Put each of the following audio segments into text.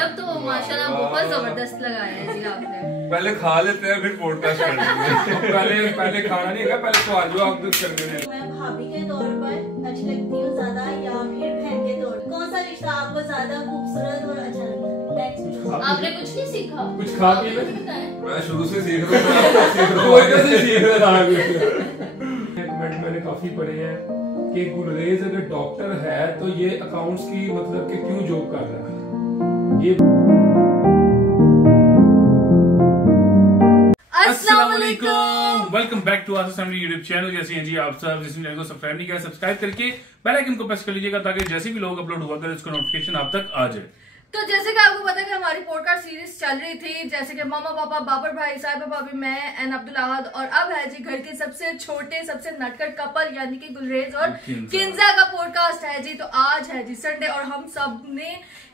Setup तो माशाल्लाह बहुत जबरदस्त लगाया है जी आपने। पहले खा लेते हैं फिर पॉडकास्ट करेंगे। पहले खाना नहीं है, पहले सवाल जवाब करते हैं। मैं भाभी के तौर पर अच्छी लगती हूँ ज्यादा या फिर बहन के तौर पर? कौन सा रिश्ता आपको ज्यादा खूबसूरत और अच्छा लगता है? आपने कुछ नहीं सीखा? कुछ खा पी ले? मैं शुरू से सीख रहा हूँ। कमेंट मैंने काफी पढ़े हैं कि गुलरेज अगर डॉक्टर है तो ये अकाउंट्स की मतलब कि क्यों जॉब कर रहा है। ये अस्सलाम वालेकुम, welcome back to Asif family YouTube channel. कैसे हैं जी आप सब? जिस चैनल को सब्सक्राइब नहीं किया सब्सक्राइब करके बेल आइकन को प्रेस कर लीजिएगा ताकि जैसे भी लोग अपलोड हुआ करें उसका नोटिफिकेशन आप तक आ जाए। तो जैसे कि आपको पता है कि हमारी पॉडकास्ट सीरीज चल रही थी, जैसे कि मामा पापा, बाबर भाई, साहिबा भाभी, मैं एंड अब्दुल अहद, और अब है जी घर के सबसे छोटे सबसे नटखट कपल यानी कि गुलरेज और किंजा का पॉडकास्ट है जी। तो आज है जी संडे और हम सब ने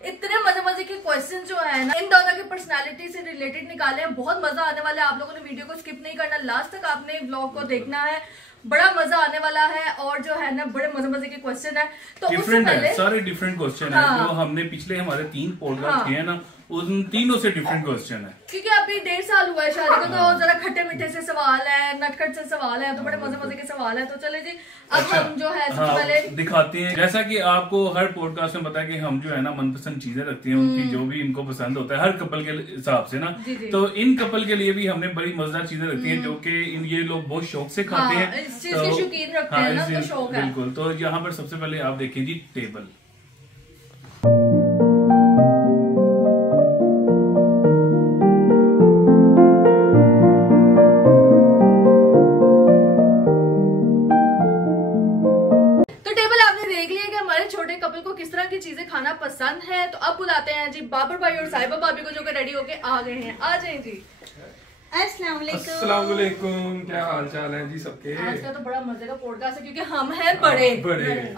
इतने मजे मजे के क्वेश्चन जो है ना इन दोनों की पर्सनालिटी से रिलेटेड निकाले हैं। बहुत मजा आने वाला है। आप लोगों ने वीडियो को स्किप नहीं करना, लास्ट तक आपने ब्लॉग को देखना है, बड़ा मजा आने वाला है। और जो है ना बड़े मजे मजे के क्वेश्चन है, तो उससे पहले सारे डिफरेंट क्वेश्चन है जो हमने पिछले हमारे 3 पॉडकास्ट किए हैं ना, उन तीनों से डिफरेंट क्वेश्चन है। क्योंकि अभी 1.5 साल हुआ है शादी को, तो जरा खट्टे मीठे से सवाल है, नटखट से सवाल है, तो बड़े मजे मजे के सवाल है। तो चले जी अब हम जो है सबसे पहले दिखाते हैं। जैसा कि आपको हर पॉडकास्ट में पता है कि हम जो है ना मनपसंद चीजें रखते हैं, उनकी जो भी इनको पसंद होता है हर कपल के हिसाब से ना। तो इन कपल के लिए भी हमने बड़ी मजेदार चीजें रखती हैं जो कि ये लोग बहुत शौक से खाते हैं, इस चीज के शौकीन रखते हैं ना, तो शौक है बिल्कुल। तो यहाँ पर सबसे पहले आप देखें जी टेबल। कपल को किस तरह की चीजें खाना पसंद है। तो अब बुलाते हैं जी बाबर भाई और साहिबा भाभी को, जो कि रेडी होके आ गए हैं। आ जाएं जी। अस्सलाम वालेकुम, क्या हाल चाल है जी सबके? आज का तो बड़ा मजे का पॉडकास्ट है क्योंकि हम हैं बड़े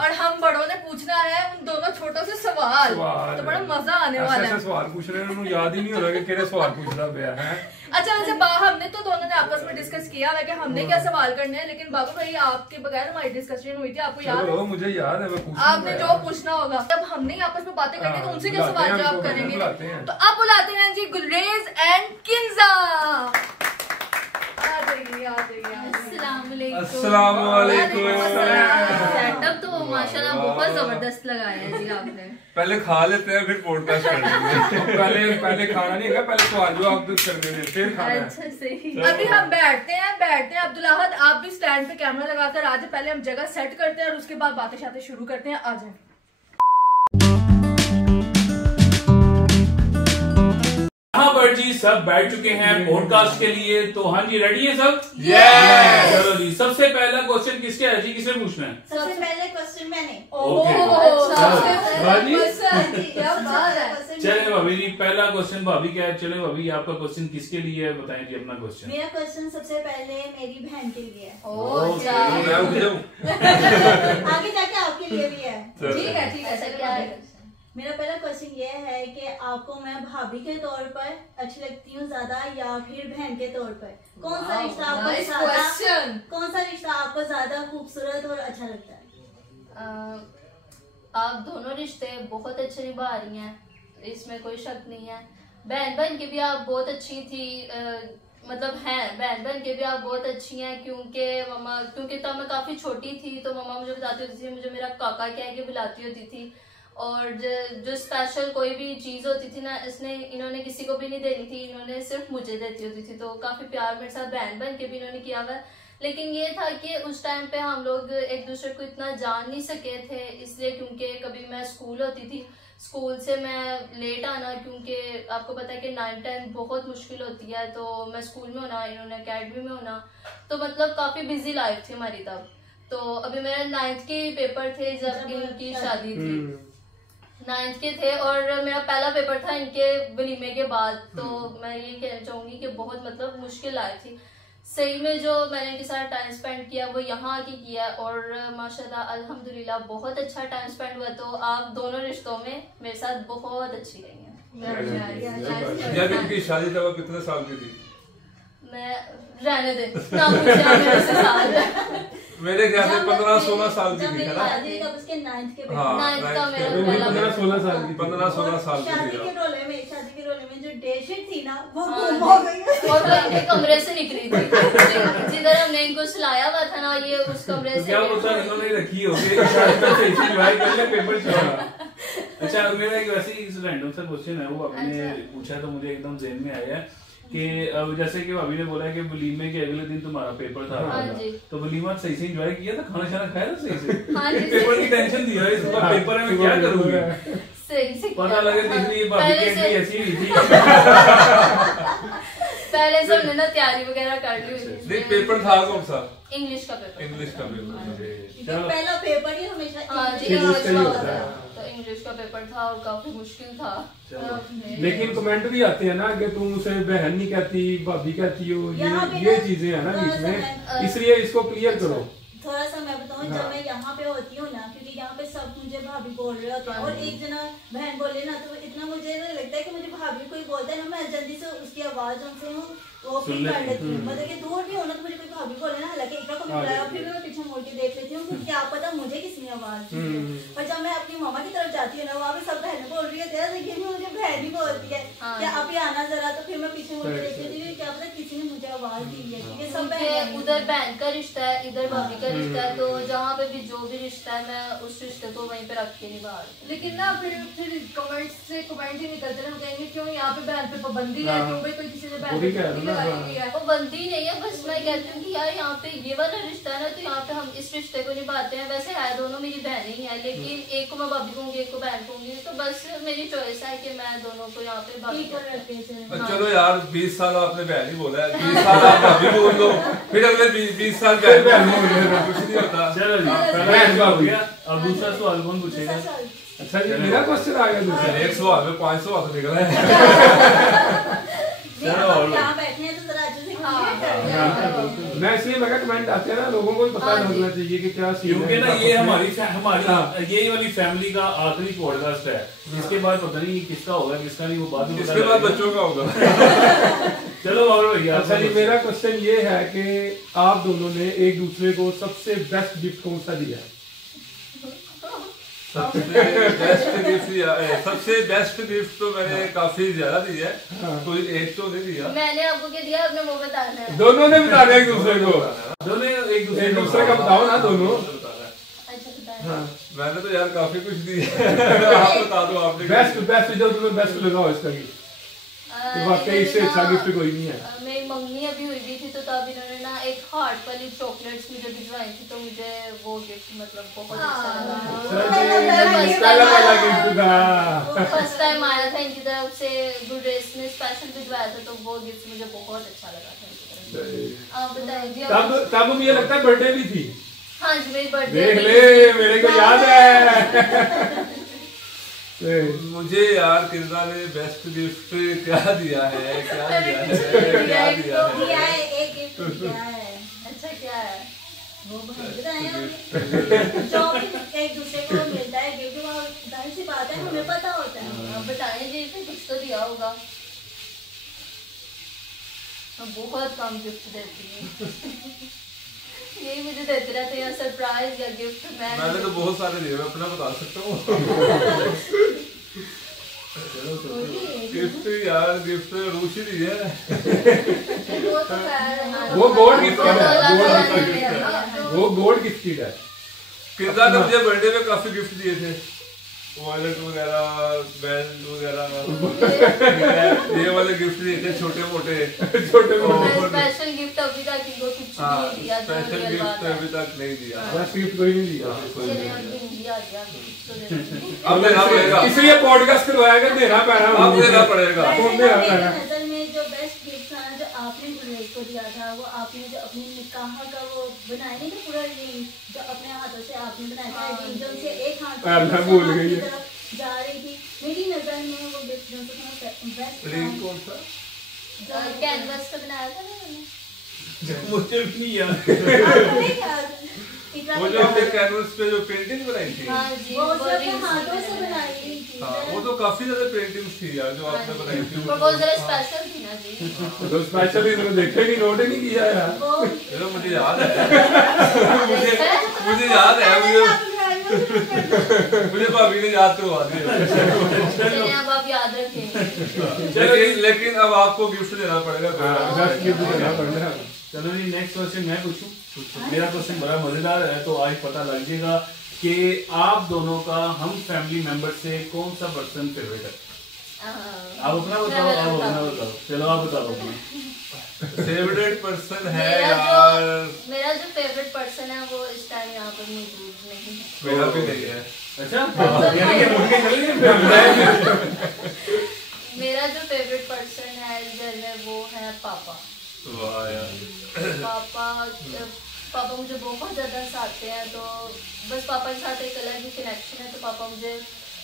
और हम बड़ों ने पूछना है उन दोनों छोटों से सवाल। तो बड़ा मजा आने वाला है। सवाल पूछ रहे हैं, उन्हें याद ही नहीं हो रहा कि केड़े सवाल पूछना पाया है। अच्छा वैसे हमने तो दोनों ने आपस में डिस्कस किया है कि हमने क्या सवाल करने हैं, लेकिन बाबू भाई आपके बगैर हमारी डिस्कशन हुई थी, आपको याद है? मुझे याद है, आपने जो पूछना होगा। जब हमने आपस में बातें करनी तो उनसे क्या सवाल जवाब करेंगे। तो अब बुलाते हैं जी गुलरेज एंड किंजा। अस्सलाम वालेकुम। सेटअप तो माशाल्लाह बहुत जबरदस्त लगाया है जी आपने। पहले खा लेते हैं फिर पॉडकास्ट करेंगे। पहले खाना नहीं है, पहले सवाल जवाब करते हैं फिर खाना। अच्छा सही। अभी हम बैठते हैं अब्दुल अहद, आप भी स्टैंड पे कैमरा लगाकर आ जाए। पहले हम जगह सेट करते हैं और उसके बाद बातें शातें शुरू करते हैं। आ जाए। यहाँ पर जी सब बैठ चुके हैं पॉडकास्ट के लिए। तो हाँ जी रेडी है सब? चलो जी सबसे पहला क्वेश्चन किसके है जी? किसे पूछना है? सबसे पहले क्वेश्चन मैंने। चले भाभी जी पहला क्वेश्चन भाभी क्या है? चले भाभी आपका क्वेश्चन किसके लिए है बताएं जी अपना क्वेश्चन। मेरा क्वेश्चन सबसे पहले मेरी बहन के लिए है। आगे जाके आपके लिए भी है। ठीक है सर। क्या है? मेरा पहला क्वेश्चन ये है कि आपको मैं भाभी के तौर पर अच्छी लगती हूँ ज्यादा या फिर बहन के तौर पर? कौन सा रिश्ता आपको ज्यादा खूबसूरत और अच्छा लगता है? आप दोनों रिश्ते बहुत अच्छे निभा रही हैं, इसमें कोई शक नहीं है। बहन के भी आप बहुत अच्छी थी, मतलब हैं बहन के भी आप बहुत अच्छी हैं। क्योंकि तब मैं काफी छोटी थी तो मम्मा मुझे बताती होती थी, मुझे मेरा काका कह के बुलाती होती थी। और जो स्पेशल कोई भी चीज होती थी ना इन्होंने किसी को भी नहीं देनी थी, इन्होंने सिर्फ मुझे देती होती थी। तो काफी प्यार मेरे साथ बहन के भी इन्होंने किया हुआ। लेकिन ये था कि उस टाइम पे हम लोग एक दूसरे को इतना जान नहीं सके थे, इसलिए क्योंकि कभी मैं स्कूल होती थी, स्कूल से मैं लेट आना, क्योंकि आपको पता है कि 9-10 बहुत मुश्किल होती है। तो मैं स्कूल में होना, इन्होंने अकेडमी में होना, तो मतलब काफी बिजी लाइफ थी हमारी तब। तो अभी मेरे 9th के पेपर थे जब इनकी शादी थी, 9th के थे और मेरा पहला पेपर था इनके वलीमे के बाद। तो मैं ये कहना चाहूंगी कि बहुत मतलब मुश्किल लाइफ थी। सही में जो मैंने इनके साथ टाइम स्पेंड किया वो यहाँ आके किया और माशाल्लाह अल्हम्दुलिल्लाह बहुत अच्छा टाइम स्पेंड हुआ। तो आप दोनों रिश्तों में मेरे साथ बहुत अच्छी रही हैं। जब इनकी शादी तब कितने साल की थी? मैं रहने दे ना मेरे से साल मेरे ख्याल से 15-16 साल की थी ना? उसके 9th के 9th का मेरा 15-16 साल की 15-16 साल की शादी के रोले में डेटशीट थी ना वो गुम हो गई। और वो इनके कमरे से निकली थी, जिधर हमने इनको सुलाया हुआ था ना, ये उस कमरे से। क्या पता इन्होंने रखी होगी, शायद मैं सही से ड्राई कर ले पेपर छोड़ा। अच्छा, मेरा एक वैसे ही रैंडम सा क्वेश्चन है, वो आपने पूछा तो मुझे एकदम ज़हन में आया कि अब जैसे कि भाभी ने बोला कि वलीमे के अगले दिन तुम्हारा पेपर था, तो वलीमा सही से एंजॉय किया था, खाना शाना खाया था सही से? पेपर की टेंशन थी यार, इस बार पेपर में क्या करूंगी, सही से पता लगे तीसरी भाभी की एंट्री ऐसी हुई थी। पहले से हमने ना तैयारी वगैरह कर ली हुई थी। पेपर था कौन सा? इंग्लिश का पेपर। इंग्लिश का पेपर। पहला पेपर ही हमेशा इंग्लिश का होता है, तो इंग्लिश का पेपर था और काफी मुश्किल था। लेकिन कमेंट भी आते हैं ना कि तुम उसे बहन नहीं कहती, भाभी कहती हो, ये चीजें है ना बीच में, इसलिए इसको क्लियर करो। थोड़ा सा मैं बताऊं, जब मैं यहाँ पे होती हूँ ना, क्योंकि यहाँ पे सब मुझे भाभी बोल रहे होते हैं, और एक जना बहन बोले ना, तो इतना मुझे लगता है कि मुझे भाभी कोई बोलता है ना, मैं जल्दी से उसकी आवाज उनसे वो फील कर लेती हूँ। मतलब कि दूर भी होना तो मुझे कोई भाभी बोले ना, हालांकि इतना को बुलाया, फिर मैं पीछे मुड़ के देख लेती हूँ कि क्या पता मुझे किसने आवाज दी है। और जब मैं अपनी मामा की तरफ जाती हूँ ना, वहाँ पे सब बहनें बोल रही है, देखिए मुझे बहन ही बोलती है क्या अभी आना जरा, तो फिर मैं पीछे मुड़ के देख लेती हूँ, क्या पता किसी ने मुझे आवाज दी है। ये सब उधर बहन का रिश्ता है, इधर भाभी का रिश्ता है, तो जहाँ पे भी जो भी रिश्ता है, मैं उस रिश्ते को वहीं पे रख के निभा रही हूँ। लेकिन ना फिर कमेंट से कमेंट ही निकलते ना, कहेंगे क्यों यहाँ पे बहन पे पाबंदी है, क्यों भाई कोई किसी ने बहन पे पाबंदी लगाई हुई है। पाबंदी नहीं है, बस मैं कहती हूँ कि यार यहाँ पे ये वाला रिश्ता है ना, तो यहाँ पे हम इस रिश्ते को निभाते हैं। वैसे है दोनों मेरी बहनें ही है, लेकिन एक को मैं भाभी कहूँगी, एक को बहन कहूँगी, तो बस मेरी चॉइस है कि मैं दोनों को यहाँ पे भाभी कर। चलो यार 20 साल आपने बहन ही बोला है, 20 साल आप भाभी बोल दो, फिर अगले 20 साल बहन बोल दो, कुछ नहीं होता। चलो जी, पहला हो गया, अब दूसरा सवाल कौन पूछेगा? अच्छा जी, मेरा क्वेश्चन आ गया दूसरा। एक सवाल में 5 सवाल निकला है। यहाँ बैठे हैं तो जरा अच्छे से मैं इसलिए मैं कमेंट आते हैं ना, लोगों को भी पता लगना चाहिए कि क्या सीन है, क्योंकि ना ये हमारी ये वाली फैमिली का आखिरी पॉडकास्ट है, इसके बाद पता नहीं किसका होगा किसका नहीं, वो बाद में इसके बाद बच्चों का होगा। चलो और भैया, अच्छा जी, मेरा क्वेश्चन ये है कि आप दोनों ने एक दूसरे को सबसे बेस्ट गिफ्ट कौन सा दिया? सबसे बेस्ट गिफ्ट तो मैंने काफी ज्यादा दिया है, कोई एक तो नहीं दिया। मैंने आपको क्या दिया, अपने मुंह बताना है। दोनों ने बताया एक दूसरे को, दोनों एक दूसरे का बताओ ना दोनों। अच्छा बताया। हाँ, मैंने तो यार काफी कुछ दिया। आप बता दो आपने। बेस्ट जो तुम्हें बेस्ट लगा हो इसका गिफ्ट, वाकई इससे अच्छा गिफ्ट कोई नहीं है। मेरी मम्मी अभी हुई भी थी, तो तब इन्होंने ना एक हार्ट वाली चॉकलेट्स मुझे भिजवाई थी, तो मुझे वो गिफ्ट मतलब बहुत अच्छा लगा। फर्स्ट टाइम आया था इनकी तरफ से, गुडरेस ने स्पेशल भिजवाया था, तो वो गिफ्ट मुझे बहुत अच्छा लगा था। आप बताइए। तब मुझे लगता है बर्थडे भी थी। हाँ जी, मेरी बर्थडे। देख ले, मेरे को याद है। मुझे यार किरदा ने बेस्ट गिफ्ट क्या दिया है, क्या दिया है, दिया है एक गिफ्ट दिया है। अच्छा क्या है वो जो भी एक दूसरे को मिलता है गिफ्ट, वो जाहिर सी बात है हमें पता होता है। बताएं जी, कुछ तो दिया होगा। मैं बहुत कम गिफ्ट देती हूँ। यही मुझे देते रहते हैं सरप्राइज या गिफ्ट। मैंने तो बहुत सारे दिए, मैं अपना बता सकता हूँ। गिफ्ट यार, गिफ्ट रूसी दी है। वो गोल्ड गिफ्ट है, वो गोल्ड गिफ्ट है। किरदा ने मुझे बर्थडे में काफी गिफ्ट दिए थे, वॉलेट वगैरह, बैंड वगैरह, ये वाले गिफ्ट दिए थे छोटे मोटे। स्पेशल गिफ्ट अभी तक इनको कुछ नहीं दिया। स्पेशल गिफ्ट अभी तक नहीं दिया, बस गिफ्ट कोई नहीं दिया। अब देना पड़ेगा, इसलिए पॉडकास्ट करवाया कर, देना पैना, अब देना पड़ेगा। नजर में जो बेस्ट गिफ्ट था जो आपने गुरलेज को दिया था, वो आपने जो अपने निकाह का वो बनाया नहीं था पूरा रिंग, जो अपने हाथों से आपने बनाया था रिंग, जो उनसे एक हाथ भूल गई जा रही थी। मेरी नजर में वो गिफ्ट जो बेस्ट रिंग कौन सा? कैनवस का बनाया था ना मैंने, मुझे भी नहीं याद। वो जो आपने कैनवस पे जो पेंटिंग बनाई थी, हाँ जी, वो अपने हाथों से बनाई गई थी। हाँ, वो तो काफी ज्यादा पेंटिंग्स थी यार जो आपने बनाई थी। वो जरा स्पेशल थी ना जी। तो स्पेशल इन्होंने देखा ही नहीं, नोट ही नहीं किया यार। ये तो मुझे याद है, मुझे याद है, मुझे भाभी ने याद करवा दिया। चलिए अब आप याद रखेंगे। लेकिन अब आपको गिफ्ट देना पड़ेगा। चलो जी नेक्स्ट क्वेश्चन मैं पूछूं। मेरा क्वेश्चन बड़ा मजेदार है, तो आज पता लग जाएगा कि आप दोनों का हम फैमिली मेंबर से कौन सा पर्सन फेवरेट है। आप अपना बताओ, आप अपना बताओ। चलो आप बताओ अपना फेवरेट पर्सन है यार। मेरा जो फेवरेट पर्सन है वो इस टाइम यहाँ पर मौजूद नहीं है। मेरा भी नहीं है। अच्छा, यानी कि मुड़ के चले गए। मेरा जो फेवरेट पर्सन है इस घर में वो है पापा। वाह यार। पापा मुझे बहुत ज्यादा हंसाते हैं, तो बस पापा के साथ एक अलग ही कनेक्शन है। तो पापा मुझे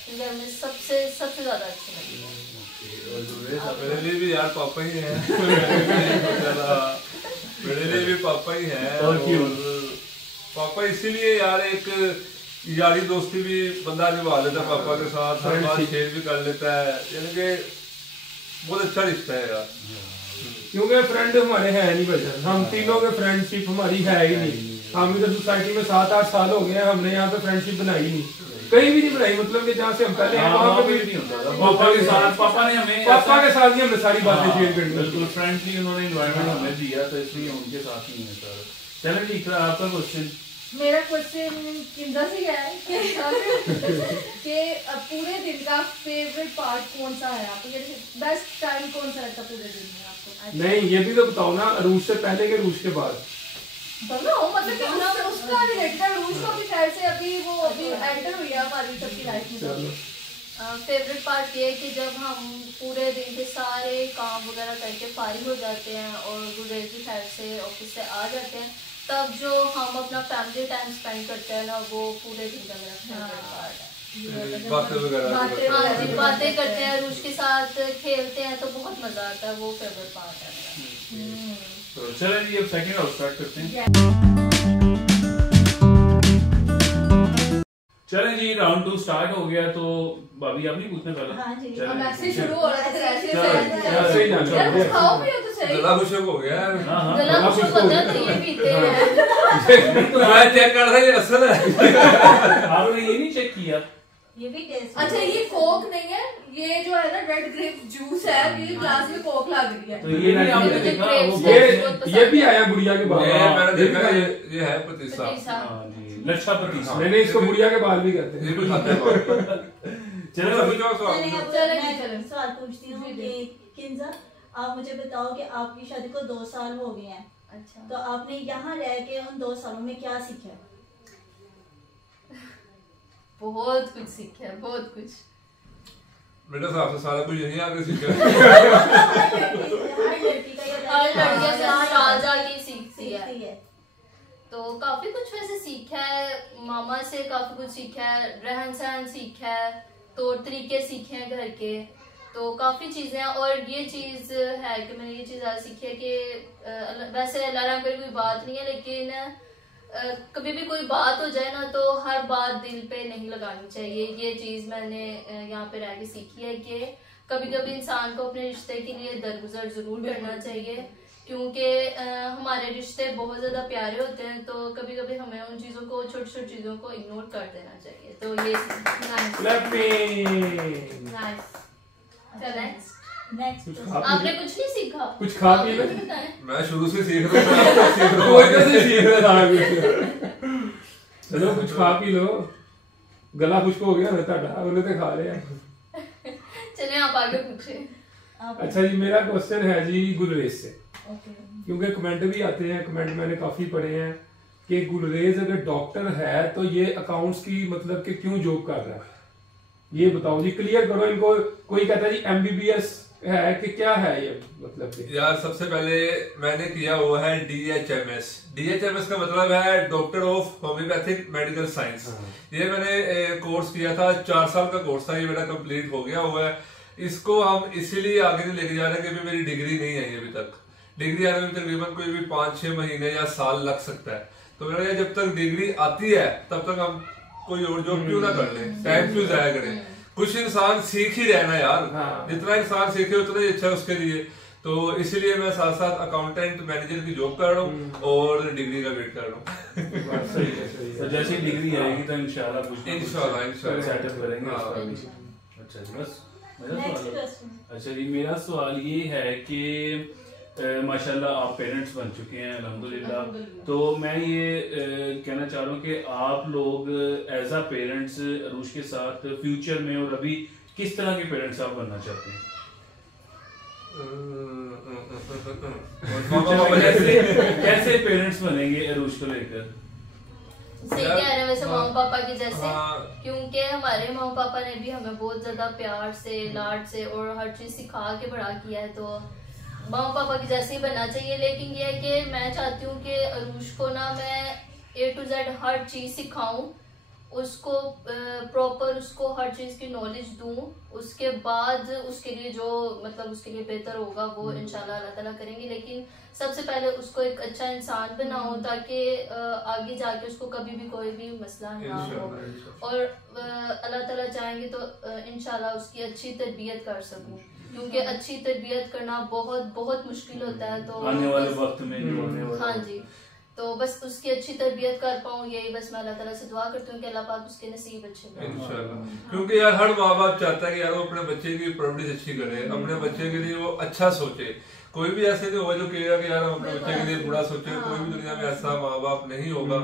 इस घर में सबसे ज्यादा अच्छे लगते हैं। मेरे लिए भी यार पापा ही है। मेरे लिए भी पापा ही है। और पापा इसीलिए यार एक यारी दोस्ती भी बंदा निभा लेता है पापा के साथ, हर बात शेयर भी कर लेता है, यानी कि बहुत अच्छा रिश्ता है यार। क्योंकि फ्रेंड हमारे है नहीं भाई, हम तीनों के फ्रेंडशिप हमारी है ही नहीं। हम इधर सोसाइटी में 7-8 साल हो गए, हमने यहाँ पे फ्रेंडशिप बनाई नहीं, कहीं भी नहीं बनाई। मतलब कि जहाँ से हम पहले हैं वहाँ पे भी नहीं होता। पापा के साथ पापा ने हमने सारी बातें शेयर करनी, बिल्कुल फ्रेंडली उन्होंने एनवायरनमेंट हमें दिया, तो इसलिए उनके साथ ही है सर। चलो ठीक है, आपका क्वेश्चन। मेरा क्वेश्चन किंदा से है कि पूरे दिन का फेवरेट पार्ट कौन सा है आपको, बेस्ट टाइम कौन सा रहता पूरे दिन में आपको? नहीं, ये भी तो बताओ ना, रूस से पहले के रूस के बाद। बताओ, मतलब कि उसका रिलेटेड रूस का भी खैर से अभी एंटर हुई है हमारी सबकी लाइफ में। फेवरेट पार्ट ये है कि जब हम पूरे दिन के सारे काम वगैरह करके फारिग हो जाते हैं और गुरेज की साइड से ऑफिस से आ जाते हैं, तब जो हम अपना फैमिली टाइम स्पेंड करते हैं ना, वो पूरे दिन का मेरा फेवरेट पार्ट है। बातें करते हैं, रूस के साथ खेलते हैं, तो बहुत मजा आता है। वो फेवरेट पार्ट है मेरा। तो चलो जी अब सेकंड राउंड स्टार्ट करते हैं। चलें जी, राउंड 2 स्टार्ट हो गया। तो भाभी आप नहीं पूछने पहले? हाँ जी। अब ऐसे शुरू हो रहा है, ऐसे सही ना यार कुछ खाओ पियो तो सही। गला खुशक हो गया। गला खुशक होता है तो ये पीते हैं। तो मैं चेक कर रहा था, ये असल है। आपने ये नहीं चेक किया? ये भी टेस्ट। अच्छा, ये कोक नहीं है, ये जो है ना रेड ग्रेप जूस है, ये ग्लास में कोक लग रही है। तो ये नहीं आपने देखा? ये भी आया बुढ़िया के बाल। मैंने देखा, ये है पतीसा। हाँ जी, लच्छा पतीसा। मैंने इसको बुढ़िया के बाल भी कहते हैं। ये भी खाते हैं। चलो सवाल पूछती हूँ कि किंजा, आप मुझे बताओ कि आपकी शादी को 2 साल हो गए हैं। अच्छा, तो आपने यहाँ रह के उन 2 सालों में क्या सीखा? बहुत कुछ सीखा है, बहुत कुछ। मेरे हिसाब से सारा कुछ यही आगे सीखा। हर लड़कियां साल जाके सीखती है। तो काफी कुछ वैसे सीखा है, मामा से काफी कुछ सीखा है, रहन सहन सीखा है, तौर तरीके सीखे हैं घर के। तो काफी चीजें हैं। और ये चीज है कि मैंने ये चीज आज सीखी है कि वैसे अल्लाह कोई बात नहीं है, लेकिन कभी भी कोई बात हो जाए ना, तो हर बात दिल पे नहीं लगानी चाहिए। ये चीज मैंने यहाँ पे रह के सीखी है कि कभी कभी इंसान को अपने रिश्ते के लिए दरगुजर जरूर करना चाहिए, क्योंकि हमारे रिश्ते बहुत ज्यादा प्यारे होते हैं। तो कभी कभी हमें उन चीजों को, छोटी छोटी चीजों को इग्नोर कर देना चाहिए। तो ये नेक्स्ट आपने कुछ नहीं सीखा? कुछ खा पी लो। मैं शुरू से सीख रहा था। चलो कुछ खा पी लो, गला खुश्क हो गया ना, उन्हें तो खा लिया। चलिए आप आगे पूछे। अच्छा जी, मेरा क्वेश्चन है जी गुलरेज से, क्योंकि कमेंट भी आते हैं, कमेंट मैंने काफी पढ़े हैं कि गुलरेज अगर डॉक्टर है तो ये अकाउंट्स की मतलब कि क्यों जॉब कर रहा है, ये बताओ जी, क्लियर करो इनको। कोई कहता है जी MBBS है कि क्या है ये, मतलब यार सबसे पहले मैंने किया हुआ है DHMS। DHMS का मतलब है doctor of homeopathic medical science. ये मैंने कोर्स किया था, 4 साल का कोर्स था, ये मेरा कंप्लीट हो गया हुआ है। इसको हम इसीलिए आगे नहीं लेके जा रहे कि मेरी डिग्री नहीं आई अभी तक। डिग्री आने में तकरीबन कोई भी 5-6 महीने या साल लग सकता है। तो मेरा जब तक डिग्री आती है तब तक हम कोई और जॉब क्यों ना कर ले, टाइम क्यों जाया करें। कुछ इंसान सीख ही रहना यार, जितना इंसान सीखे उतना ही अच्छा उसके लिए। तो इसीलिए मैं साथ साथ अकाउंटेंट मैनेजर की जॉब कर रहा हूँ और डिग्री का वेट कर रहा हूँ। सही है। तो जैसी डिग्री आएगी तो इंशाल्लाह सेटअप करेंगे। अच्छा जी, बस मेरा सवाल। अच्छा जी, मेरा सवाल ये है कि माशाल्लाह आप पेरेंट्स बन चुके हैं अल्हम्दुलिल्लाह, तो मैं ये कहना चाह रहा हूँ कि आप लोग एज अ पेरेंट्स अरूश के साथ फ्यूचर में और अभी किस तरह के पेरेंट्स आप बनना चाहते हैं? कैसे पेरेंट्स बनेंगे अरूश को लेकर? सही कह रहे हैं वैसे मामा पापा के जैसे, क्योंकि हमारे मामा पापा ने भी हमें बहुत ज्यादा प्यार से लाड से और हर चीज सिखा के बड़ा किया है, तो मामा पापा के जैसे ही बनना चाहिए। लेकिन ये है कि मैं चाहती हूँ कि अरूश को ना मैं A to Z हर चीज सिखाऊं, उसको प्रॉपर उसको हर चीज की नॉलेज दूं, उसके बाद उसके लिए जो मतलब उसके लिए बेहतर होगा वो इंशाल्लाह अल्लाह ताला करेंगे। लेकिन सबसे पहले उसको एक अच्छा इंसान बनाऊं ताकि आगे जाके उसको कभी भी कोई भी मसला ना हो, और अल्लाह ताला चाहेंगे तो इंशाल्लाह उसकी अच्छी तरबियत कर सकूं, क्योंकि अच्छी तरबियत करना बहुत बहुत मुश्किल होता है। तो आने वाले वक्त में जो होने वाला, हाँ जी, तो बस उसकी अच्छी तरबियत कर पाऊँ, यही बस मैं अल्लाह ताला से दुआ करती हूँ कि अल्लाह पाक उसके नसीब अच्छे करें इंशाल्लाह। क्योंकि यार हर माँ बाप चाहता है कि यार वो अपने बच्चे की परवरिश अच्छी करे, अपने बच्चे के लिए वो अच्छा सोचे। कोई भी ऐसे नहीं होगा जो कहेगा कि यार हम अपने बच्चे के लिए बुरा सोचे, कोई भी दुनिया में ऐसा माँ बाप नहीं होगा।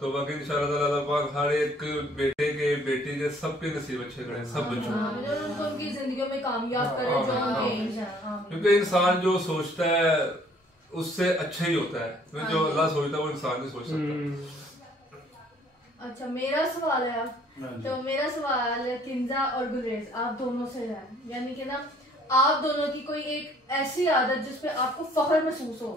तो बाकी इंशाल्लाह अल्लाह पाक हर एक बेटे के बेटी के सबके नसीब अच्छे करें, सब बच्चों को उनकी जिंदगियों में कामयाब करें जो उनके एम्स हैं। क्योंकि इंसान जो सोचता है उससे अच्छा ही होता है, जो अल्लाह सोचता है वो इंसान नहीं सोच सकता। अच्छा, मेरा सवाल है, तो मेरा सवाल किंजा और गुलरेज आप दोनों से है, यानी कि ना आप दोनों की कोई एक ऐसी आदत जिसपे आपको फख्र महसूस हो,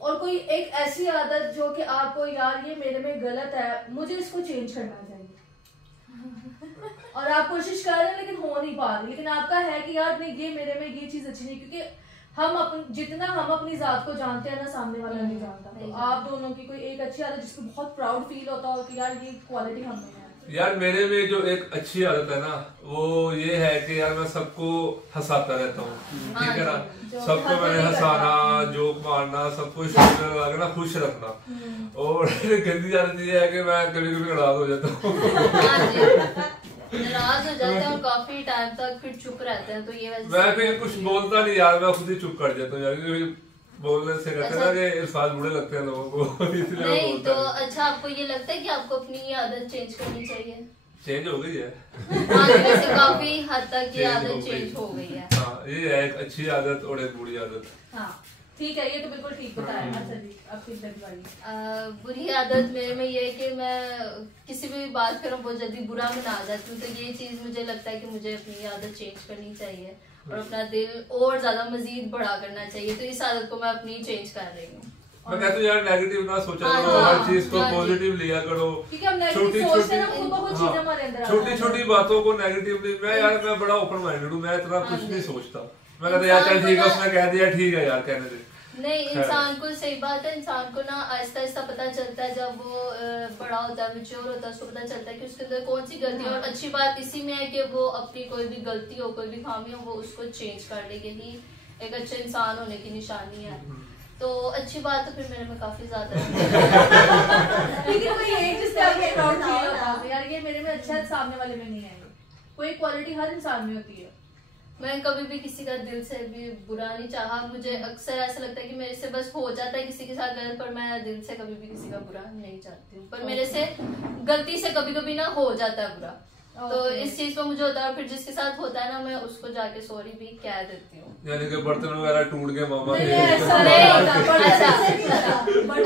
और कोई एक ऐसी आदत जो कि आपको यार ये मेरे में गलत है, मुझे इसको चेंज करना चाहिए और आप कोशिश कर रहे हैं लेकिन हो नहीं पा रही, लेकिन आपका है कि यार नहीं ये मेरे में ये चीज अच्छी नहीं, क्योंकि हम जितना हम अपनी जात को जानते हैं ना सामने वाला नहीं जानता। तो आप दोनों की कोई एक अच्छी आदत जिसको बहुत प्राउड फील होता हो कि यार ये क्वालिटी हम में है। यार मेरे में जो एक अच्छी आदत है ना वो ये है कि यार मैं सबको हंसाता रहता हूँ, ठीक है ना, सबको मैंने हंसाना, जोक मारना, सबको लगा खुश रखना। और गंदी आदत ये है कि मैं कभी कभी नाराज हो जाता हूँ, नाराज हो जाते हैं और काफी टाइम तक फिर चुप रहते हैं। तो ये वजह मैं फिर कुछ बोलता नहीं यार, मैं खुद ही चुप कर जाता हूँ यार, बोलने से कहते हैं ना कि अल्फाज बुरे लगते हैं लोगों को, इसलिए नहीं। तो अच्छा, आपको ये लगता है कि आपको अपनी ये आदत चेंज करनी चाहिए? चेंज हो गई है, हाँ, वैसे काफी हद तक ये आदत चेंज हो गई है। हाँ, ये है एक अच्छी आदत और एक बुरी आदत। हाँ ठीक है, ये तो बिल्कुल ठीक बताया। अच्छा जी, अब फीडबैक बुरी आदत मेरे में ये है कि मैं किसी भी बात करूँ बहुत जल्दी बुरा मना जाती हूँ, तो ये चीज मुझे लगता है कि मुझे अपनी आदत चेंज करनी चाहिए और अपना दिल और ज्यादा मजीद बड़ा करना चाहिए। तो इस आदत को मैं अपनी चेंज कर रही हूँ। मैं कहता हूँ यार नेगेटिव ना सोचा करो, हर चीज को पॉजिटिव लिया करो। छोटी छोटी बातों को नेगेटिव, मैं बड़ा ओपन माइंडेड हूँ, मैं इतना कुछ नहीं सोचता। मैं कहता यार चल ठीक है, उसने कह दिया ठीक है यार, कहने दे। नहीं, इंसान को सही बात है, इंसान को ना आहिस्ता आहिस्ता पता चलता है, जब वो बड़ा होता है, मैच्योर होता है, उसको पता चलता है कि उसके अंदर कौन सी गलती है। और अच्छी बात इसी में है कि वो अपनी कोई भी गलती हो, कोई भी खामी हो, वो उसको चेंज कर ले, यही एक अच्छे इंसान होने की निशानी है। तो अच्छी बात है, फिर मेरे में काफी ज्यादा लेकिन कोई एक जिससे आपको प्राउड फील होता है यार ये मेरे में अच्छा है, सामने वाले में नहीं है। कोई क्वालिटी हर इंसान में होती है। मैं कभी भी किसी का दिल से भी बुरा नहीं चाहा। मुझे अक्सर ऐसा लगता है कि मेरे से बस हो जाता है किसी के साथ गलत, पर मैं दिल से कभी भी किसी का बुरा नहीं चाहती हूँ। पर मेरे से गलती से कभी कभी ना हो जाता है बुरा, तो इस चीज को मुझे होता है। फिर जिसके साथ होता है ना, मैं उसको जाके सॉरी भी कह देती हूँ। यानी कि बर्तन वगैरह टूट गए मामा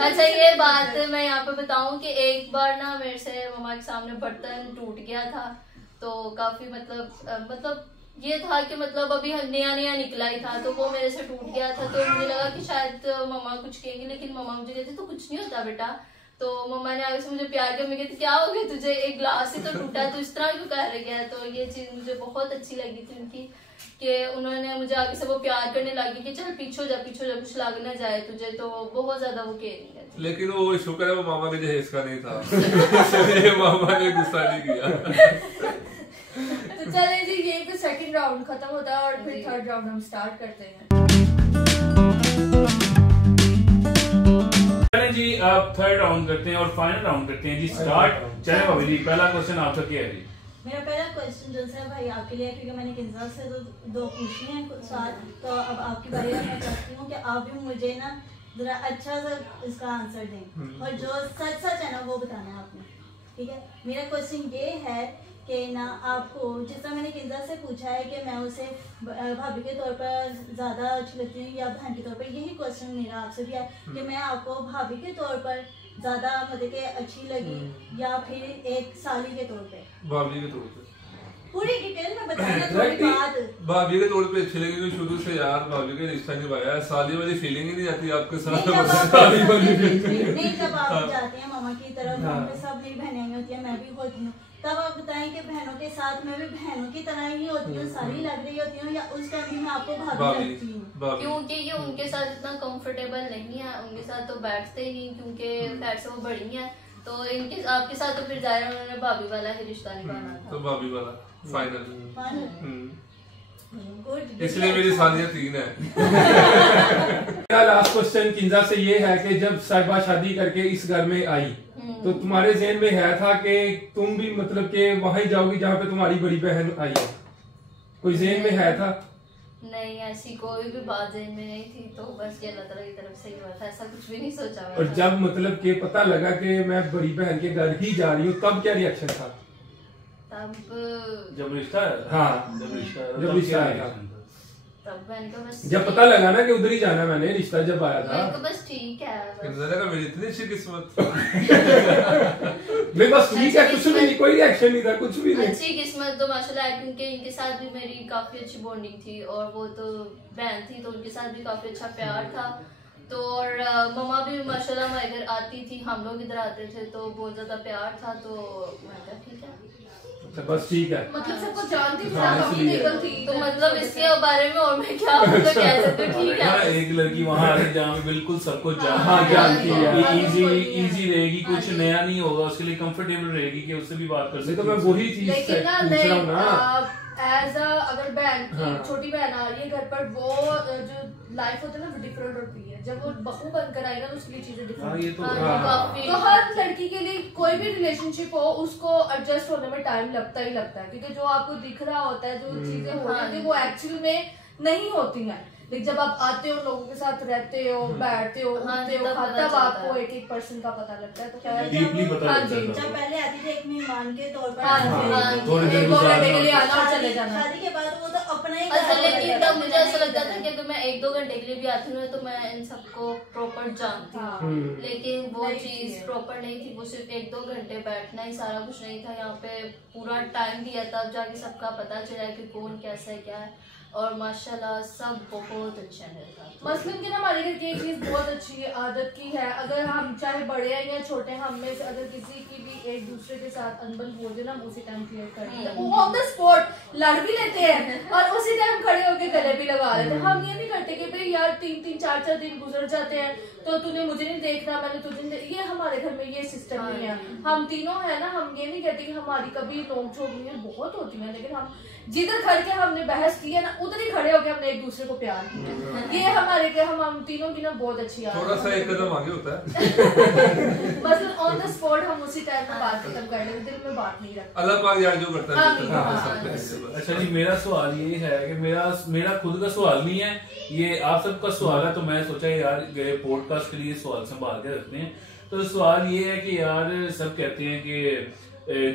अच्छा, ये बात मैं यहाँ पे बताऊं कि एक बार ना मेरे से मामा के सामने बर्तन टूट गया था, तो काफी मतलब ये था कि मतलब अभी नया नया निकला ही था, तो वो मेरे से टूट गया था। तो मुझे लगा कि शायद मामा कुछ कहेंगे, लेकिन मामा मुझे कहते तो कुछ नहीं होता बेटा। तो मम्मा ने आगे से मुझे प्यार किया, मैं कहती क्या हो गया तुझे, एक ग्लास ही तो टूटा, तो इस तरह क्यों कह रही है। तो ये चीज मुझे बहुत अच्छी लगी थी उनकी, कि उन्होंने मुझे आगे से वो प्यार करने लगी कि चल पीछे हो जा, कुछ लग ना जाए तुझे। तो बहुत ज्यादा वो केयरिंग है। लेकिन वो शुक्र है वो मामा के जहेज का नहीं था, इसलिए मामा ने गुस्सा नहीं किया। तो चले जी, ये तो सेकंड राउंड खत्म होता है और फिर थर्ड राउंड हम स्टार्ट करते हैं। चलें जी, अब थर्ड राउंड करते हैं और फाइनल राउंड करते हैं जी स्टार्ट। चलें भाभी जी, पहला क्वेश्चन आपका क्या है जी? मेरा पहला क्वेश्चन जो है भाई आपके लिए, क्योंकि मैंने किंजा से तो 2 पूछी हैं साथ, तो अब आपकी बारी है। मैं चाहती हूँ कि आप भी मुझे ना जरा अच्छा सा इसका आंसर दें और जो सच सच है ना वो बताना है आपने, ठीक है। मेरा क्वेश्चन ये है कि ना आपको, जिस तरह मैंने किंजा से पूछा है कि मैं उसे भाभी के तौर पर ज़्यादा अच्छी लगती हूँ या बहन के तौर पर, यही क्वेश्चन मेरा आपसे भी है कि मैं आपको भाभी के तौर पर ज़्यादा मतलब कि अच्छी लगी या फिर एक साली के तौर पे? भाभी के तौर पे पूरी डिटेल में बताना थोड़ी बात। भाभी के तौर पे अच्छी लगी तो शुरू से यार भाभी के रिश्ता निभाया है, साली वाली फीलिंग ही नहीं आती आपके साथ। नहीं, जब आप जाते हैं मामा की तरफ, वहाँ पे सब मेरी बहनें होती हैं, मैं भी होती हूँ, तब आप बताएं कि बहनों के साथ मैं भी बहनों की तरह ही होती हूँ, सारी लग रही होती हूँ, या उस टाइम भी मैं आपको भाभी लगती हूँ? क्योंकि ये उनके साथ इतना कंफर्टेबल नहीं है, उनके साथ तो बैठते ही नहीं, क्योंकि फैट से वो बड़ी हैं, तो इनके आपके साथ तो फिर जाहिर उन्होंने भाभी वाला ही रिश्ता निभाना था। तो भाभी वाला फाइनल। इसलिए मेरी सालियां 3 है। मेरा लास्ट क्वेश्चन किंजा से ये है कि जब साहिबा शादी करके इस घर में आई तो तुम्हारे ज़हन में है था कि तुम भी मतलब कि वहां ही जाओगी जहाँ पे तुम्हारी बड़ी बहन आई है? कोई ज़हन में है था? नहीं, ऐसी कोई भी बात ज़हन में नहीं थी, तो बस ये अल्लाह ताला की तरफ से ही हुआ था, ऐसा कुछ भी नहीं सोचा हुआ। और जब मतलब कि पता लगा कि मैं बड़ी बहन के घर ही जा रही हूँ तब क्या रिएक्शन था? तब जब रिश्ता है, हाँ, जब रिश्ता आया, तब मैंने कहा बस जब पता लगा ना कि उधर ही जाना, मैंने रिश्ता जब आया था मैंने कहा बस ठीक है, बस। मेरी इतनी अच्छी किस्मत। मैं बस ठीक है, कुछ भी नहीं, कोई रिएक्शन नहीं था, कुछ भी नहीं। अच्छी किस्मत तो माशाल्लाह है, क्योंकि इनके साथ भी मेरी काफी अच्छी बॉन्डिंग थी और वो तो बहन थी तो उनके साथ भी काफी अच्छा प्यार था। तो और मम्मा भी माशाल्लाह हमारे घर आती थी, हम लोग इधर आते थे, तो बहुत ज्यादा प्यार था, तो मैंने कहा ठीक है, बस ठीक है। मतलब सबको जानती थी, हाँ, कंफर्टेबल थी, तो मतलब इसके बारे में और मैं क्या मतलब कह सकती हूँ, ठीक है। एक लड़की वहाँ आ रही जहाँ पे बिल्कुल सबको जानती है, इजी रहेगी, कुछ नया नहीं होगा, उसके लिए कंफर्टेबल रहेगी कि उससे भी बात कर सकते। तो मैं वही चीज लेकिन ना पूछ रहा हूँ ना, एज अगर बहन की हाँ। छोटी बहन आ रही है घर पर, वो जो लाइफ होता है ना वो डिफरेंट होती है। जब वो बहू बनकर आएगा तो उसके लिए चीजें डिफरेंट। तो हर लड़की के लिए कोई भी रिलेशनशिप हो उसको एडजस्ट होने में टाइम लगता ही लगता है, क्योंकि जो आपको दिख रहा होता है, जो चीजें हो रही है वो एक्चुअल में नहीं होती हैं। लेकिन जब आप आते हो, लोगों के साथ रहते हो, बैठते हो, उठते हो, तब आपको एक एक पर्सन का पता लगता है। तो डीपली पता लगता है। जब पहले आती थी एक मेहमान के तौर पर, थोड़ी देर के लिए आना और चले जाना, शादी के बाद वो तो अपना ही अच्छा, लेकिन तब मुझे ऐसा लगता था कि अगर मैं 1-2 घंटे के लिए भी आती हूँ तो मैं इन सबको प्रॉपर जानती हूँ, लेकिन वो चीज प्रॉपर नहीं थी। वो सिर्फ 1-2 घंटे बैठना ही सारा कुछ नहीं था, यहाँ पे पूरा टाइम दिया तब जाके सबका पता चला कि कौन कैसा है क्या है, और माशाल्लाह सब बहुत अच्छा रहता। मसलन कि ना हमारे घर की एक चीज बहुत अच्छी है, आदत की है, अगर हम चाहे बड़े हैं या छोटे हैं, हम में से अगर किसी की भी एक दूसरे के साथ अनबन हो जाए ना, हम उसी टाइम क्लियर कर देते हैं, ऑन द स्पॉट लड़ भी लेते हैं और उसी टाइम खड़े होकर गले भी लगा लेते हैं। हम ये नहीं करते कि भाई यार 3-3, 4-4 दिन गुजर जाते हैं तो तूने मुझे नहीं देखना, मैंने तुझे नहीं, ये हमारे घर में ये सिस्टम नहीं है। हम तीनों है ना, हम ये नहीं कहते कि हमारी कभी नोक झोंक नहीं है, बहुत होती है, लेकिन हम जिधर खड़ के हमने बहस की है ना उधर ही खड़े होकर हमने एक दूसरे को प्यार किया। ये हमारे के हम तीनों की ना बहुत अच्छी आदत है। थोड़ा सा एक कदम आगे होता है। मतलब ऑन द स्पॉट हम उसी टाइम में बात खत्म कर लेते, दिल में बात नहीं रखते। अल्लाह पाक यार जो करता है। अच्छा जी, मेरा सवाल ये है कि मेरा खुद का सवाल नहीं है, ये आप सबका सवाल है, तो मैं सोचा यार पॉडकास्ट के लिए सवाल संभाल के रखते हैं। तो सवाल ये है कि यार सब कहते हैं कि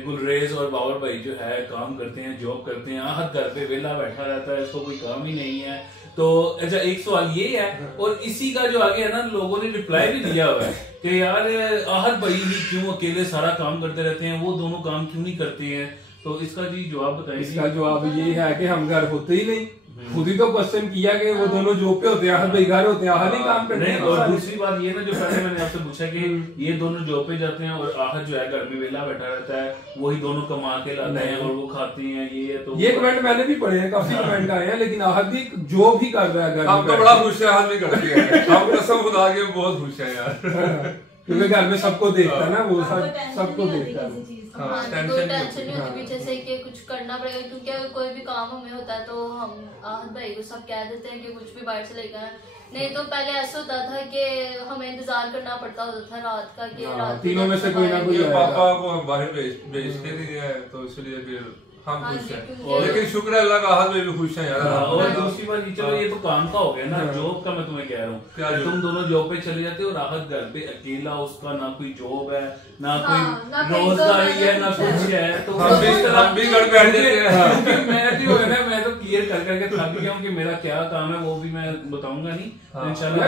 गुलरेज और बाबर भाई जो है काम करते हैं, जॉब करते हैं, आहत घर पे वेला बैठा रहता है, इसको कोई काम ही नहीं है। तो अच्छा, एक सवाल ये है, और इसी का जो आगे है ना, लोगों ने रिप्लाई भी दिया हुआ है कि यार आहत भाई ही क्यों अकेले सारा काम करते रहते हैं, वो दोनों काम क्यों नहीं करते हैं? तो इसका जी जवाब बताइए। इसका जवाब ये है कि हम घर होते ही नहीं, खुद ही तो क्वेश्चन किया कि वो दोनों जॉब पे होते हैं, आहत भाई घर होते हैं, आहत ही काम करते हैं। और दूसरी बात ये ना, जो पहले मैंने आपसे पूछा कि ये दोनों जॉब पे जाते हैं और आहत जो है घर में वेला बैठा रहता है, वही दोनों कमा के लाते हैं और वो खाते हैं, ये तो ये कमेंट मैंने भी पढ़े हैं, काफी कमेंट आए हैं, लेकिन आहत भी जॉब ही कर रहा है घर में। हम तो बड़ा खुश है, हाल नहीं करती है, हम कसम खुदा के बहुत खुश है यार, क्योंकि घर में सबको देखता है ना, वो सबको देखता है। हाँ, कोई टेंशन नहीं होती पीछे से कि कुछ करना पड़ेगा, क्योंकि कोई भी काम हमें होता है तो हम आहत भाई को सब कह देते हैं कि कुछ भी बाहर से लेकर, नहीं तो पहले ऐसा होता था कि हमें इंतजार करना पड़ता होता था रात का कि रात तीनों में से कोई ना कोई पापा को हम बाहर भेजते नहीं है, तो इसलिए फिर हम खुश हैं। लेकिन शुक्र है अल्लाह का, हाथ में भी खुश हैं यार। और दूसरी बात ये, चलो ये तो काम का हो गया ना, जॉब का मैं तुम्हें कह रहा हूँ, तुम दोनों जॉब पे चले जाते हो, राहत घर पे अकेला, उसका ना कोई जॉब है ना कोई रोजगारी है ना कुछ है, तो हम भी घर बैठ जाते हैं। मैं जो है ना, मैं तो क्लियर कर करके थक गया हूँ कि मेरा क्या काम है वो भी मैं बताऊंगा नहीं, इंशाल्लाह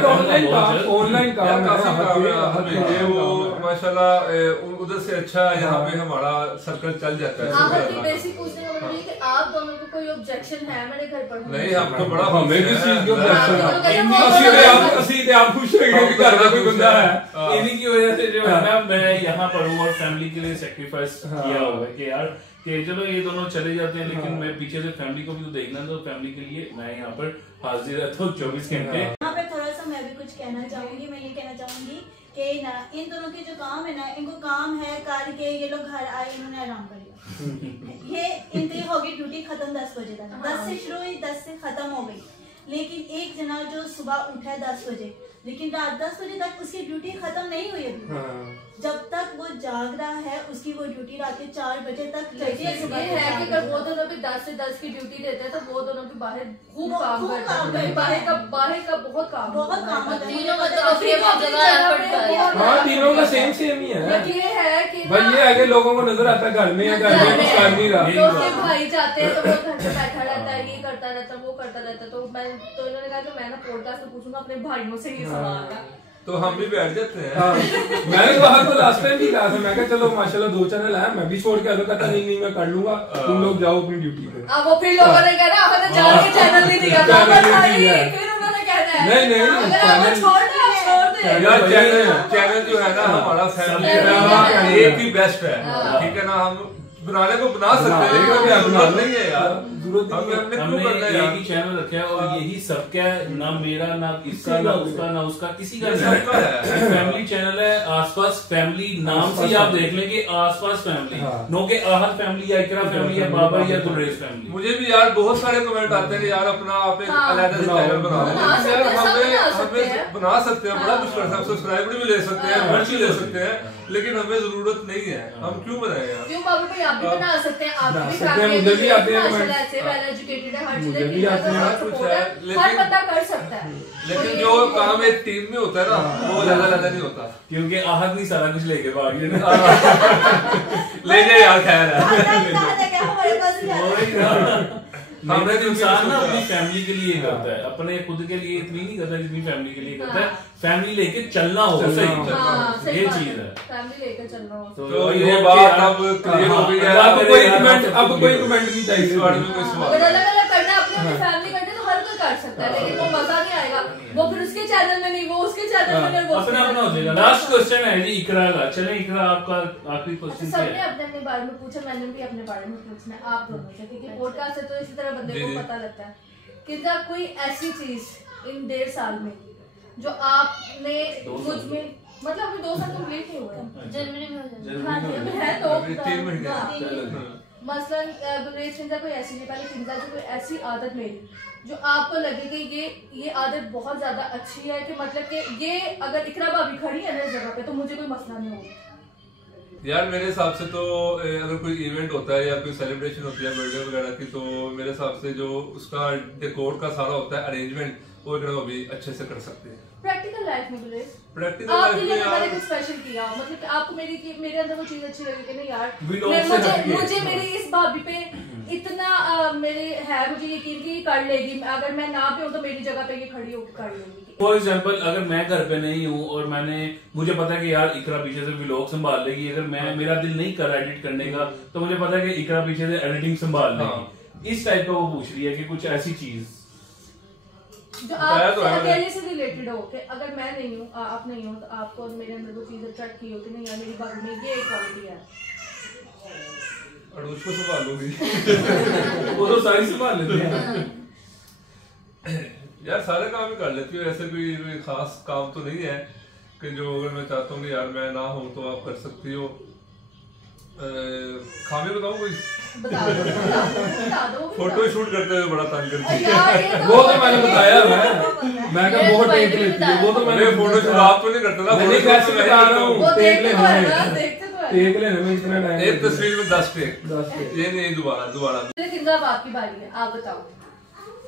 ऑनलाइन काम है वो माशाल्लाह, उधर से अच्छा यहाँ पे हमारा सर्कल चल जाता है। पूछने का मतलब ये कि आप दोनों को कोई ऑब्जेक्शन है मेरे घर पर? नहीं, हमको बड़ा हमें किस चीज की ऑब्जेक्शन है? आप खुश रहेंगे कि घर में कोई बंदा है। इन्हीं की वजह से जो है ना मैं यहाँ पर हूँ और फैमिली के लिए सेक्रीफाइस किया हुआ है कि यार कि चलो ये दोनों चले जाते हैं, लेकिन मैं पीछे से फैमिली को भी तो देखना, तो फैमिली के लिए मैं यहाँ पर हाजिर रहता हूँ 24 घंटे। यहाँ पे थोड़ा सा मैं भी कुछ कहना चाहूंगी। मैं ये कहना चाहूंगी कि ना इन दोनों के जो काम है ना, इनको काम है करके ये लोग घर आए, इन्होंने आराम कर लिया। ये इनकी होगी ड्यूटी खत्म 10 बजे तक, 10 से शुरू हुई 10 से खत्म हो गई। लेकिन एक जना जो सुबह उठा है 10 बजे, लेकिन रात 10 बजे तक उसकी ड्यूटी खत्म नहीं हुई अभी। जब तक वो जाग रहा है उसकी वो ड्यूटी रात के 4 बजे तक ये है कि अगर वो दोनों भी 10 से 10 की ड्यूटी देते हैं तो वो दोनों भी बाहर खूब काम करते हैं। बाहर का बहुत काम होता है। तीनों का सेम ही है। ये है कि भाई ये आगे लोगों को नजर आता है घर में या घर में कुछ कर नहीं रहा, तो भाई जाते हैं तो वो घर पे बैठा रहता है, ये करता रहता है, वो करता रहता है। तो इन्होंने कहा कि मैं ना पॉडकास्ट में पूछूंगा अपने भाइयों से ये सवाल है, तो हम भी बैठ जाते हैं। मैंने वहां को लास्ट टाइम भी कहा था, मैं कहा चलो माशाल्लाह 2 चैनल है, मैं भी छोड़ के आया, कहता नहीं मैं कर लूंगा, तुम लोग जाओ अपनी ड्यूटी पे। अब वो फिर लोगों ने कहना हमने जान के चैनल नहीं दिया, फिर उन्होंने कहना है नहीं छोड़ दे। चैनल जो है ना हमारा फैमिली एक ही बेस्ट है, ठीक है ना। हम बनाने को बना सकते हैं लेकिन जरूरत नहीं है यार, हमने एक ही चैनल रखा है और यही सबका है, ना मेरा ना इसका ना उसका ना उसका, किसी का नहीं। फैमिली चैनल है, आसपास फैमिली नाम से आप देख लेंगे, आसपास फैमिली, नो के आहत फैमिली या इकरा फैमिली या बाबर या गुलरेज फैमिली। मुझे भी यार बहुत सारे कमेंट आते हैं यार अपना आप एक अलग से चैनल बना लें, हमें बना सकते हैं, बड़ा कुछ कर सकते हैं, सब्सक्राइबर भी ले सकते हैं, खर्च भी ले सकते हैं, लेकिन हमें जरूरत नहीं है। हम क्यों बनाए यार? क्यों बाबू भाई आप भी बना सकते हैं, आप भी मुझे भी आते हैं, वेल एजुकेटेड है, हर चीज हर बंदा कर सकता है। लेकिन जो काम एक टीम में होता है ना वो ज्यादा नहीं होता, क्योंकि आहत नहीं सारा कुछ लेके भाग ले जाए यार, खैर हमने तो इंसान ना अपनी फैमिली के लिए करता है, अपने खुद के लिए इतनी नहीं करता जितनी फैमिली के लिए करता है। फैमिली लेके चलना हो, सही ये चीज है, फैमिली लेकर चलना हो। तो ये बात अब क्लियर हो गई है। अब कोई कमेंट नहीं चाहिए इस बारे में, कोई सवाल। अगर अलग अलग करना है, अपनी फैमिली करनी है तो हर कोई कर सकता है, लेकिन वो मजा नहीं आएगा, वो फिर उसके चैनल में नहीं, वो उसके चैनल में नहीं, अपना अपना हो जाएगा। लास्ट क्वेश्चन है जी इकरा का, चले इकरा आपका आखिरी क्वेश्चन क्या है? सबने अपने अपने बारे में पूछा, मैंने भी अपने बारे में पूछना है आप दोनों से, क्योंकि पॉडकास्ट है तो इसी तरह बंदे को पता लगता है कि क्या कोई ऐसी चीज इन 1.5 साल में जो आपने मुझ में, मतलब अभी 2 साल कंप्लीट नहीं हुआ, जनवरी में है तो 3 महीने। मसलन गुलरेज किंजा कोई ऐसी नहीं, पहले किंजा की कोई ऐसी आदत मेरी जो आपको लगे कि ये आदत बहुत ज्यादा अच्छी है, कि मतलब कि ये अगर इकरा भाभी खड़ी है ना इस जगह पे तो मुझे कोई मसला नहीं होगा। यार मेरे हिसाब से तो अगर कोई इवेंट होता है या कोई सेलिब्रेशन होती है बर्थडे वगैरह की, तो मेरे हिसाब से जो उसका डेकोर का सारा होता है अरेंजमेंट, वो अभी अच्छे से कर सकते हैं। प्रैक्टिकल लाइफ में गुलरेज प्रैक्टिकल आपके लिए मैंने कुछ स्पेशल किया, मतलब कि आपको मेरे अंदर वो चीज अच्छी लगी कि नहीं यार मुझे मेरी इस भाभी पे इतना मेरे है, मुझे यकीन कि ये कर लेगी, अगर मैं ना भी हूँ तो मेरी जगह पे ये खड़ी होगी। फॉर एग्जाम्पल अगर मैं घर पे नहीं हूँ और मुझे पता है कि यार इकरा पीछे से व्लॉग संभाल लेगी, अगर मेरा दिल नहीं कर एडिट करने का तो मुझे पता है कि इकरा पीछे से एडिटिंग संभाल लेगी। इस टाइप का वो पूछ रही है कि कुछ ऐसी चीज जो आप अकेले से रिलेटेड हो कि अगर मैं नहीं हूँ, आप नहीं हो, तो आपको मेरे अंदर वो चीज अट्रैक्ट की होती नहीं यार मेरी भाभी में ये क्वालिटी है। अड़ोस को संभाल लूंगी वो तो सारी संभाल लेते हैं यार, सारे काम ही कर लेती हूँ, ऐसे कोई खास काम तो नहीं है कि जो अगर मैं चाहता हूँ कि यार मैं ना हूँ तो आप कर सकती हो। खामे बताऊं कोई? बता दो फोटो शूट करते हुए बड़ा तंग करती है यार, ये वो तो मैंने बताया मैं क्या बहुत टेक लेती है वो तो मैंने फोटो शूट आप तो नहीं करते ना, मैंने कैसे बता रहा हूँ वो टेक देखते तो है ना, लेने देखते तो है। टेक लेने में इतना टाइम एक तस्वीर में 10 टेक, 10 टेक ये नहीं दोबारा लेकिन अब आपकी बारी है, आप बताओ।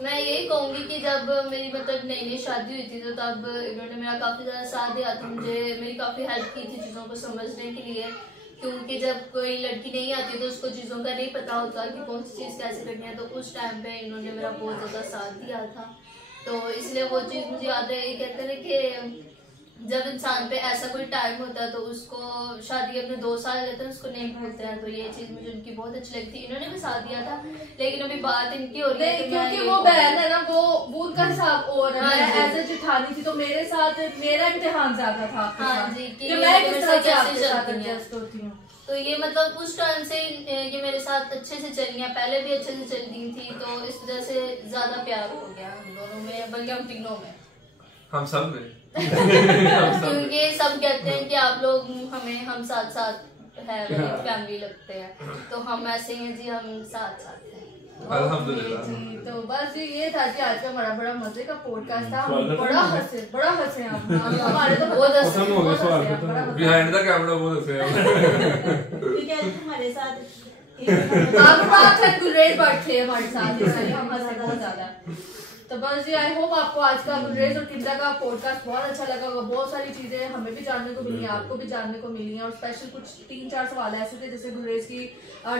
मैं यही कहूंगी कि जब मेरी मतलब नई नई शादी हुई थी तो तब इन्होंने मेरा काफी ज्यादा साथ दिया था, मुझे मेरी काफी हेल्प की थी चीजों को समझने के लिए, क्योंकि जब कोई लड़की नहीं आती तो उसको चीजों का नहीं पता होता कि कौन सी चीज कैसे करनी है, तो उस टाइम पे इन्होंने मेरा बहुत ज्यादा साथ दिया था। तो इसलिए वो चीज मुझे याद है, ये कहते हैं कि जब इंसान पे ऐसा कोई टाइम होता है तो उसको शादी के अपने 2 साल रहते हैं उसको नहीं भूलते हैं, तो ये चीज मुझे उनकी बहुत अच्छी लगती है। इन्होंने भी साथ दिया था, लेकिन अभी बात इनकी हो रही है तो क्योंकि वो बहन है ना, वो उनका हिसाब और है, एज ए जेठानी थी तो मेरे साथ मेरा इम्तिहान ज्यादा था आपके हाँ साथ, जी, कि मैं किस तरह से आपके साथ एडजस्ट होती हूँ। तो ये मतलब उस टाइम से ये मेरे साथ अच्छे से चली हैं, पहले भी अच्छे से चल रही थी, तो इस वजह से ज्यादा प्यार हो गया हम दोनों में, बल्कि हम तीनों में, हम सब में क्योंकि सब कहते हैं कि आप लोग हम साथ साथ है फैमिली लगते हैं, तो हम ऐसे ही हैं जी, हम साथ साथ हैं। अल्हम्दुलिल्लाह जी, तो बस ये था कि आज का हमारा बड़ा मजे का पॉडकास्ट था, हम बड़ा हंसे हमारे तो बहुत खत्म हो गया सवाल खत्म। बिहाइंड द कैमरा वो दसे क्योंकि आज हमारे साथ आप गुलरेज भट्ट थे हमारे साथ, इसलिए हम हंसे बहुत ज्यादा। तो बस ये आई होप आपको आज का गुलरेज और किंद्रा का पॉडकास्ट बहुत अच्छा लगा होगा। बहुत सारी चीजें हमें भी जानने को मिली, आपको भी जानने को मिली हैं, और स्पेशल कुछ 3-4 सवाल ऐसे थे जैसे गुलरेज की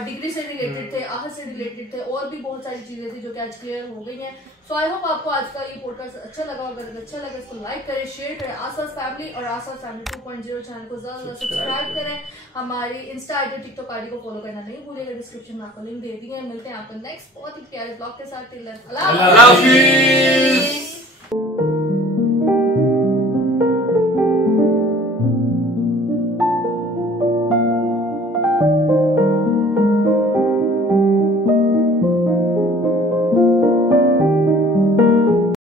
डिग्री से रिलेटेड थे, आहत से रिलेटेड थे, और भी बहुत सारी चीजें थी जो कि आज क्लियर हो गई हैं। सो आई होप आपको आज का ये पॉडकास्ट अच्छा लगा होगा। अगर अच्छा लगा इसको लाइक करें, शेयर करें, आसपास फैमिली और आसपास फैमिली 2.0 चैनल को ज्यादा सब्सक्राइब करें, हमारी इंस्टा आईडी टिकटॉक आईडी को फॉलो करना नहीं भूलिएगा, डिस्क्रिप्शन में आपको लिंक दे दी है। मिलते हैं आपको नेक्स्ट बहुत ही प्यारे ब्लॉग के साथ। अल्लाह हाफिज़।